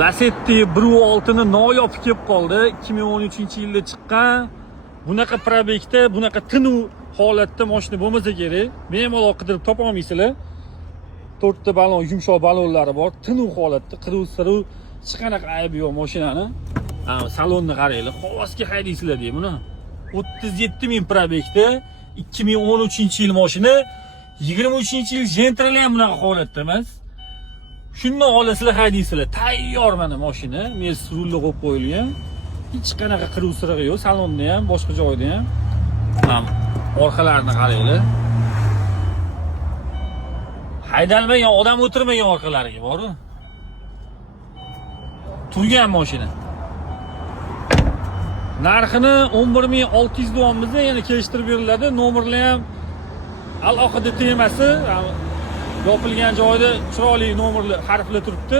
Lacetti 1.6 ni noyob kelib qoldi. 2013-yilda chiqqan. Bunaqa probekda, bunaqa tinuv holatda mashina bo'lmasa kerak. Bemalol qidirib topa olmaysizlar. 4 ta balon, yumshoq balonlari bor. Tinuv holatda, qiruv-siruv hech qanaqa aybi yo'q mashinani. Salonni qaranglar. Xavosga haydaysizlar deyman buni. 37 ming probekda 2013-yil mashina. 23-yil Gentra'lar ham bunaqa holatda emas. Shundan olasizlar, haydaysizlar. Tayyor mana mashina. Men rulga qo'yib qo'yilgan. Hech qanaqa qiruv-sirig'i yo'q. Salonda ham, boshqa joyda ham. Orqalarini qaranglar. Haydalmagan, odam o'tirmagan orqalariga bor-ku. Turgan mashina. Narxini 11.600 deyapmiz, yana kelishtirib beriladi. Nomerlar ham alohida temasi, yopilgan joyda chiroyli nomerli harflar turibdi.